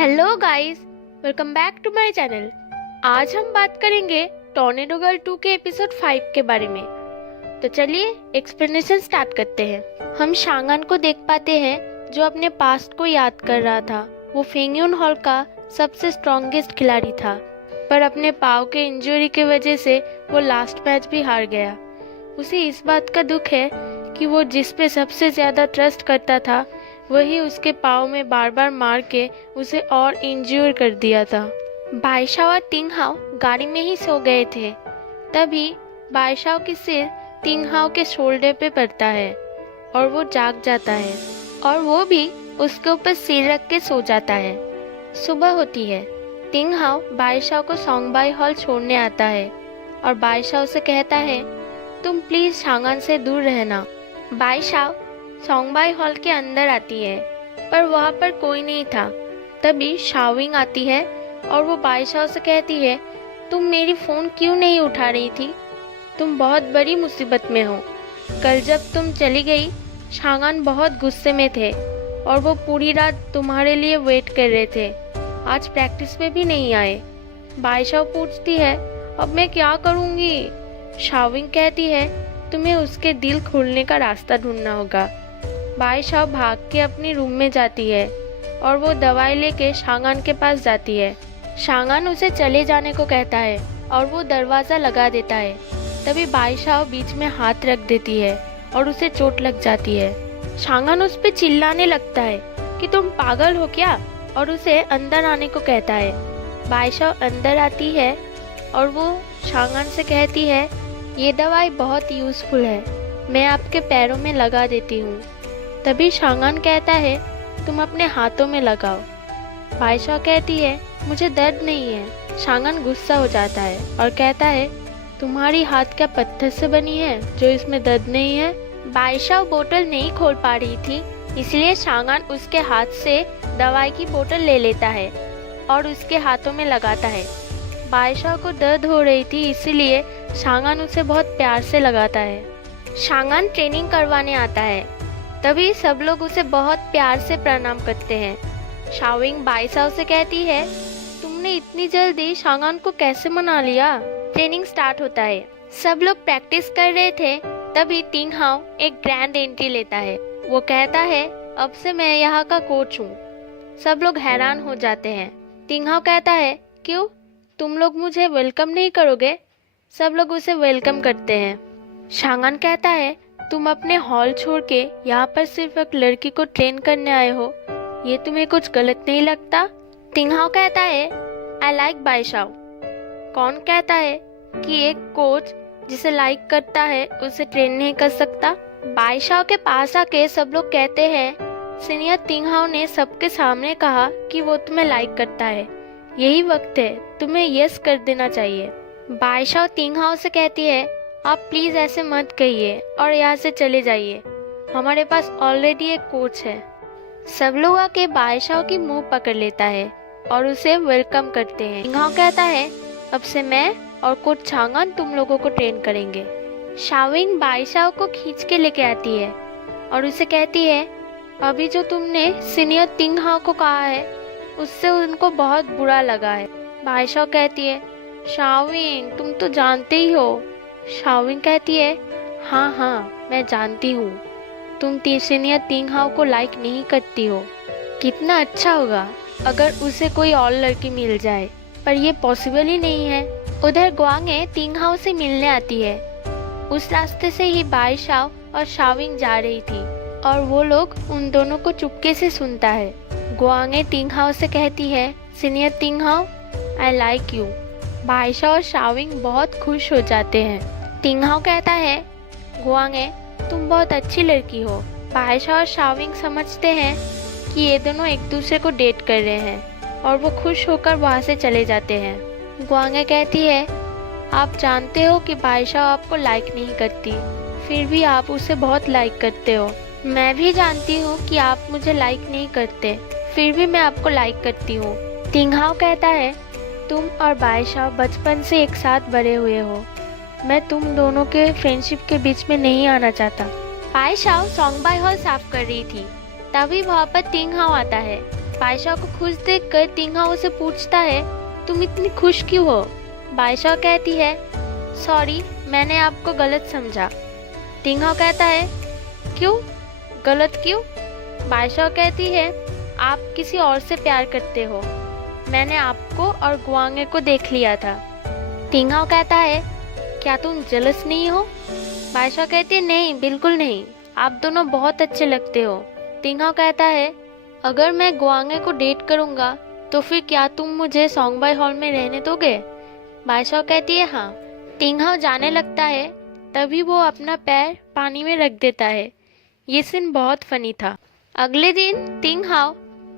Hello guys, welcome back to my channel. आज हम बात करेंगे टॉर्नेडो गर्ल 2 के एपिसोड 5 के बारे में। तो चलिए एक्सप्लेनेशन स्टार्ट करते हैं। हम शांगन को देख पाते हैं जो अपने पास्ट को याद कर रहा था। वो फेंगयुन हॉल का सबसे स्ट्रॉन्गेस्ट खिलाड़ी था, पर अपने पाँव के इंजरी की वजह से वो लास्ट मैच भी हार गया। उसे इस बात का दुख है कि वो जिस पे सबसे ज़्यादा ट्रस्ट करता था वही उसके पाँव में बार बार मार के उसे और इंज्योर कर दिया था। बाइशाओ और तिंगहाओ गाड़ी में ही सो गए थे। तभी बाइशाओ की सिर तिंगहाओ के शोल्डर पे पड़ता है और वो जाग जाता है और वो भी उसके ऊपर सिर रख के सो जाता है। सुबह होती है। तिंगहाओ बाइशाओ को सोंगबाई हॉल छोड़ने आता है और बाइशाओ से कहता है, तुम प्लीज शांगन से दूर रहना। बाइशाओ सोंगबाई हॉल के अंदर आती है पर वहाँ पर कोई नहीं था। तभी शाओविंग आती है और वो बाइशाओ से कहती है, तुम मेरी फ़ोन क्यों नहीं उठा रही थी? तुम बहुत बड़ी मुसीबत में हो। कल जब तुम चली गई शांगन बहुत गुस्से में थे और वो पूरी रात तुम्हारे लिए वेट कर रहे थे। आज प्रैक्टिस में भी नहीं आए। बाइशाओ पूछती है, अब मैं क्या करूँगी? शाओविंग कहती है, तुम्हें उसके दिल खोलने का रास्ता ढूंढना होगा। बाइशाओ भाग के अपनी रूम में जाती है और वो दवाई लेके शांगन के पास जाती है। शांगन उसे चले जाने को कहता है और वो दरवाज़ा लगा देता है। तभी बाइशाओ बीच में हाथ रख देती है और उसे चोट लग जाती है। शांगन उस पे चिल्लाने लगता है कि तुम पागल हो क्या, और उसे अंदर आने को कहता है। बाइशाओ अंदर आती है और वो शांगन से कहती है, ये दवाई बहुत यूज़फुल है, मैं आपके पैरों में लगा देती हूँ। तभी शांगन कहता है, तुम अपने हाथों में लगाओ। बाइशाओ कहती है, मुझे दर्द नहीं है। शांगन गुस्सा हो जाता है और कहता है, तुम्हारी हाथ क्या पत्थर से बनी है जो इसमें दर्द नहीं है? बाइशाओ बोतल नहीं खोल पा रही थी, इसलिए शांगन उसके हाथ से दवाई की बोतल ले लेता है और उसके हाथों में लगाता है। बाइशाओ को दर्द हो रही थी, इसीलिए शांगन उसे बहुत प्यार से लगाता है। शांगन ट्रेनिंग करवाने आता है। तभी सब लोग उसे बहुत प्यार से प्रणाम करते हैं। शाओविंग बाइशाओ से कहती है, तुमने इतनी जल्दी शांगन को कैसे मना लिया? ट्रेनिंग स्टार्ट होता है। सब लोग प्रैक्टिस कर रहे थे। तभी तिंगहाओ एक ग्रैंड एंट्री लेता है। वो कहता है, अब से मैं यहाँ का कोच हूँ। सब लोग हैरान हो जाते हैं। तिंगहाओ कहता है, क्यों, तुम लोग मुझे वेलकम नहीं करोगे? सब लोग उसे वेलकम करते हैं। शांगन कहता है, तुम अपने हॉल छोड़ के यहाँ पर सिर्फ एक लड़की को ट्रेन करने आए हो, ये तुम्हें कुछ गलत नहीं लगता? तिंगहाओ कहता है, आई लाइक बाइशाओ। कौन कहता है कि एक कोच जिसे लाइक करता है उसे ट्रेन नहीं कर सकता? बाइशाओ के पास आके सब लोग कहते हैं, सीनियर तिंगहाओ ने सबके सामने कहा कि वो तुम्हें लाइक करता है, यही वक्त है तुम्हें यस कर देना चाहिए। बाइशाओ तिंगहाओ से कहती है, आप प्लीज ऐसे मत कहिए और यहाँ से चले जाइए, हमारे पास ऑलरेडी एक कोच है। सब लोग आके बाइशाओ की मुंह पकड़ लेता है और उसे वेलकम करते हैं। तिंगहाओ कहता है, अब से मैं और कोच शांगन तुम लोगों को ट्रेन करेंगे। शाओविंग बाइशाओ को खींच के लेके आती है और उसे कहती है, अभी जो तुमने सीनियर तिंगहाओ को कहा है उससे उनको बहुत बुरा लगा है। बाइशाओ कहती है, शाओविंग तुम तो जानते ही हो। शाओविंग कहती है, हाँ हाँ मैं जानती हूँ, तुम सीनियर तिंगहाओ को लाइक नहीं करती हो। कितना अच्छा होगा अगर उसे कोई और लड़की मिल जाए, पर ये पॉसिबल ही नहीं है। उधर ग्वांगे तिंगहाओ से मिलने आती है। उस रास्ते से ही बाइशाओ और शाओविंग जा रही थी और वो लोग उन दोनों को चुपके से सुनता है। ग्वांगे तिंगहाओ से कहती है, सीनियर तिंगहाओ आई लाइक यू। बाइशाओ और शाओविंग बहुत खुश हो जाते हैं। तिंगहाओ कहता है, ग्वांगे तुम बहुत अच्छी लड़की हो। बाइशाओ और शाओविंग समझते हैं कि ये दोनों एक दूसरे को डेट कर रहे हैं और वो खुश होकर वहाँ से चले जाते हैं। ग्वांगे कहती है, आप जानते हो कि बाइशाओ आपको लाइक नहीं करती, फिर भी आप उसे बहुत लाइक करते हो। मैं भी जानती हूँ कि आप मुझे लाइक नहीं करते, फिर भी मैं आपको लाइक करती हूँ। तिंगहाओ कहता है, तुम और बाइशाओ बचपन से एक साथ बड़े हुए हो, मैं तुम दोनों के फ्रेंडशिप के बीच में नहीं आना चाहता। बाइशाओ सोंगबाई हॉल साफ कर रही थी। तभी वहाँ पर तिंगहाओ आता है बादशाह को खुश देखकर तिंगहाओ से पूछता है, तुम इतनी खुश क्यों हो? बादशाह कहती है, सॉरी, मैंने आपको गलत समझा। तिंगहाओ कहता है, क्यों? गलत क्यों? बादशाह कहती है, आप किसी और से प्यार करते हो। मैंने आपको और गुआंगे को देख लिया था। तिंगहाओ कहता है, क्या तुम जेलस नहीं हो? बादशाह कहती है, नहीं, बिल्कुल नहीं, आप दोनों बहुत अच्छे लगते हो। तिंगहाओ कहता है, अगर मैं गुआंगे को डेट करूंगा तो फिर क्या तुम मुझे सोंगबाई हॉल में रहने दोगे? बादशाह कहती है, हाँ। तिंगहाओ जाने लगता है, तभी वो अपना पैर पानी में रख देता है। ये सीन बहुत फनी था। अगले दिन तिंगहाओ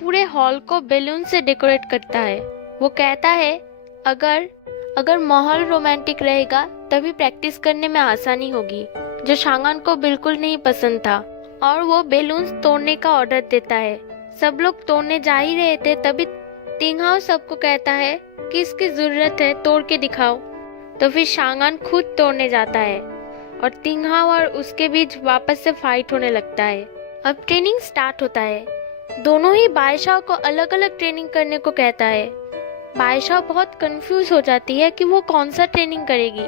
पूरे हॉल को बैलून से डेकोरेट करता है। वो कहता है, अगर माहौल रोमांटिक रहेगा तभी प्रैक्टिस करने में आसानी होगी, जो शांगान को बिल्कुल नहीं पसंद था, और वो बैलून्स तोड़ने का ऑर्डर देता है। सब लोग तोड़ने जा ही रहे थे, तभी तिंगहाओ सबको कहता है कि इसकी जरूरत है, तोड़ के दिखाओ। तो फिर शांगान खुद तोड़ने जाता है और तिंगहाओ और उसके बीच वापस से फाइट होने लगता है। अब ट्रेनिंग स्टार्ट होता है। दोनों ही बादशाह को अलग अलग ट्रेनिंग करने को कहता है। बादशाह बहुत कंफ्यूज हो जाती है कि वो कौन सा ट्रेनिंग करेगी।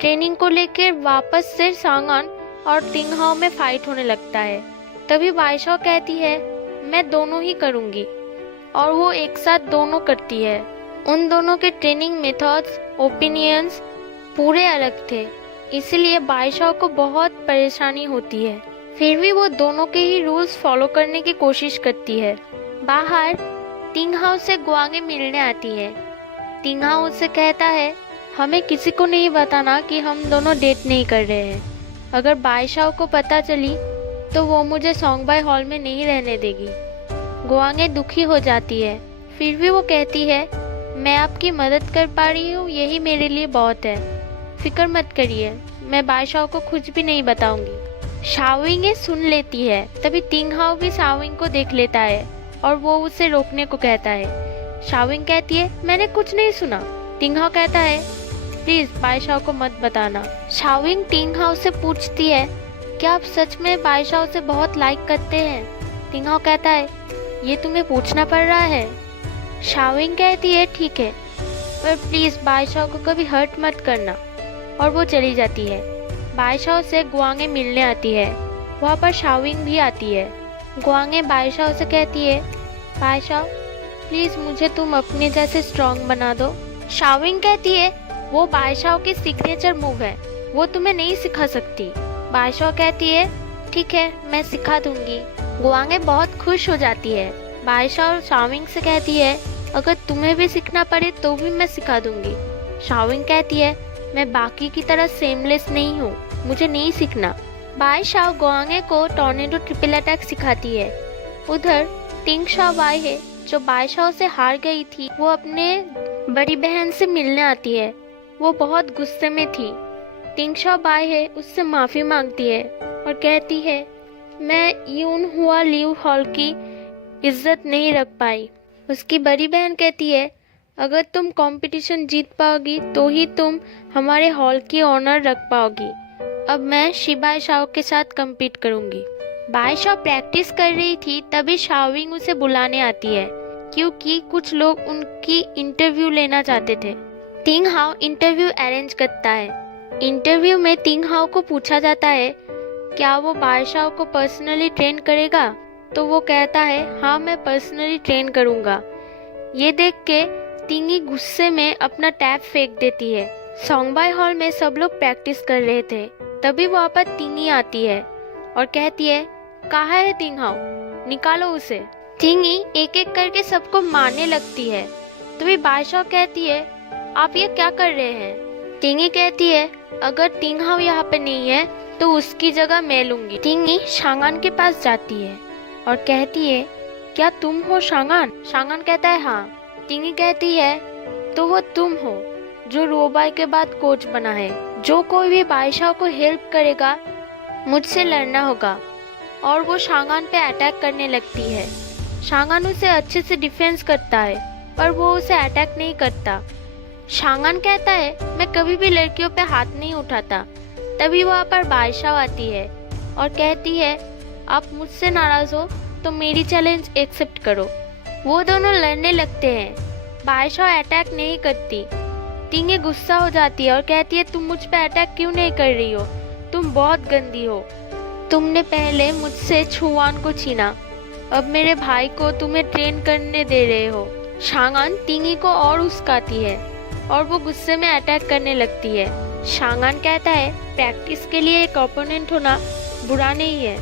ट्रेनिंग को लेकर वापस से शांगान और तिंगहाओ में फाइट होने लगता है। तभी बादशाह कहती है, मैं दोनों ही करूंगी, और वो एक साथ दोनों करती है। उन दोनों के ट्रेनिंग मेथड्स, ओपिनियंस पूरे अलग थे, इसलिए बादशाह को बहुत परेशानी होती है। फिर भी वो दोनों के ही रूल्स फॉलो करने की कोशिश करती है। बाहर तिंगहाओ से गुआंगे मिलने आती है। तिंगहाओ उससे कहता है, हमें किसी को नहीं बताना कि हम दोनों डेट नहीं कर रहे हैं। अगर बादशाह को पता चली तो वो मुझे सोंगबाई हॉल में नहीं रहने देगी। गुआंगे दुखी हो जाती है, फिर भी वो कहती है, मैं आपकी मदद कर पा रही हूँ, यही मेरे लिए बहुत है। फिक्र मत करिए, मैं बादशाह को कुछ भी नहीं बताऊंगी। शाओविंग ये सुन लेती है। तभी तिंगहाओ भी शाओविंग को देख लेता है और वो उसे रोकने को कहता है। शाओविंग कहती है, मैंने कुछ नहीं सुना। तिंगहाओ कहता है, प्लीज बादशाह को मत बताना। शाओविंग तिंगहाओ से पूछती है, क्या आप सच में बादशाह से बहुत लाइक करते हैं? तिंगहाओ कहता है, ये तुम्हें पूछना पड़ रहा है। शाओविंग कहती है, ठीक है, पर प्लीज बादशाह को कभी हर्ट मत करना, और वो चली जाती है। बादशाह से गुआंगे मिलने आती है। वहाँ पर शाओविंग भी आती है। गुआंगे बादशाह से कहती है, बादशाह प्लीज मुझे तुम अपने जैसे स्ट्रॉन्ग बना दो। शाओविंग कहती है, वो बादशाह की सिग्नेचर मूव है, वो तुम्हें नहीं सिखा सकती। बादशाह कहती है, ठीक है, मैं सिखा दूंगी। गुआंगे बहुत खुश हो जाती है। बादशाह और शाओविंग से कहती है, अगर तुम्हें भी सीखना पड़े तो भी मैं सिखा दूंगी। शाओविंग कहती है, मैं बाकी की तरह सेमलेस नहीं हूँ, मुझे नहीं सीखना। बादशाह गुआंगे को टॉर्नेडो ट्रिपल अटैक सिखाती है। उधर तिंगशाओबाई है, जो बादशाह से हार गई थी, वो अपने बड़ी बहन से मिलने आती है। वो बहुत गुस्से में थी। तिंगशाओबाई है उससे माफी मांगती है और कहती है, मैं यून हुआ लिव हॉल की इज्जत नहीं रख पाई। उसकी बड़ी बहन कहती है, अगर तुम कंपटीशन जीत पाओगी तो ही तुम हमारे हॉल की ऑनर रख पाओगी। अब मैं शिबाई शाओ के साथ compete करूंगी। बाई शाओ प्रैक्टिस कर रही थी, तभी शाओविंग उसे बुलाने आती है, क्योंकि कुछ लोग उनकी इंटरव्यू लेना चाहते थे। तिंगहाओ इंटरव्यू अरेंज करता है। इंटरव्यू में तिंगहाओ को पूछा जाता है, क्या वो बाई शाओ को पर्सनली ट्रेन करेगा? तो वो कहता है, हाँ, मैं पर्सनली ट्रेन करूंगा। ये देख के तिंगी गुस्से में अपना टैब फेंक देती है। सोंगबाई हॉल में सब लोग प्रैक्टिस कर रहे थे, तभी वहाँ पर तिंगी आती है और कहती है, कहाँ है तिंगहाओ, निकालो उसे। तिंगी एक एक करके सबको मारने लगती है। तभी बादशाह कहती है, आप ये क्या कर रहे हैं? तिंगी कहती है, अगर तिंगहाओ यहाँ पे नहीं है तो उसकी जगह मैं लूंगी। तिंगी शांगान के पास जाती है और कहती है, क्या तुम हो शांगान? शांगान कहता है, हाँ। तिंगी कहती है, तो वो तुम हो जो रोबाई के बाद कोच बना है। जो कोई भी बादशाह को हेल्प करेगा मुझसे लड़ना होगा। और वो शांगान पे अटैक करने लगती है। शांगान उसे अच्छे से डिफेंस करता है, पर वो उसे अटैक नहीं करता। शांगान कहता है, मैं कभी भी लड़कियों पे हाथ नहीं उठाता। तभी वहाँ पर बादशाह आती है और कहती है, आप मुझसे नाराज हो तो मेरी चैलेंज एक्सेप्ट करो। वो दोनों लड़ने लगते हैं। बायशा अटैक नहीं करती। टिंगे गुस्सा हो जाती है और कहती है तुम मुझ पे अटैक क्यों नहीं कर रही हो, तुम बहुत गंदी हो। तुमने पहले मुझसे छुआन को छीना, अब मेरे भाई को तुम्हें ट्रेन करने दे रहे हो। शांगान टिंगी को और उस्काती है और वो गुस्से में अटैक करने लगती है। शांगान कहता है प्रैक्टिस के लिए एक ओपोनेंट होना बुरा नहीं है।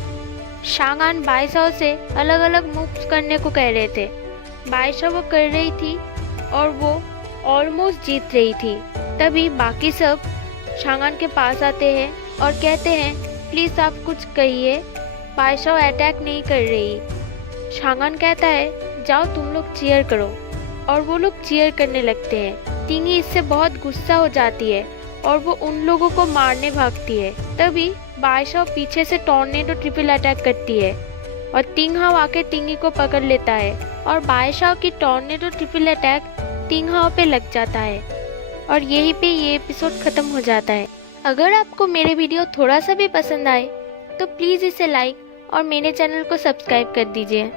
शांगान बायशा से अलग अलग मूव्स करने को कह रहे थे। बायशा वो कर रही थी और वो ऑलमोस्ट जीत रही थी। तभी बाकी सब शांगान के पास आते हैं और कहते हैं प्लीज आप कुछ कहिए, बायशा अटैक नहीं कर रही। शांगान कहता है जाओ तुम लोग चीयर करो, और वो लोग चीयर करने लगते हैं। टिंगी इससे बहुत गुस्सा हो जाती है और वो उन लोगों को मारने भागती है। तभी बायशा पीछे से टॉर्नेडो ट्रिपल अटैक करती है और टिंगहाओ आके टिंगी को पकड़ लेता है और बायशा की टॉर्नेडो ट्रिपल अटैक टिंगहाओ पे लग जाता है और यहीं पे ये एपिसोड खत्म हो जाता है। अगर आपको मेरे वीडियो थोड़ा सा भी पसंद आए तो प्लीज़ इसे लाइक और मेरे चैनल को सब्सक्राइब कर दीजिए।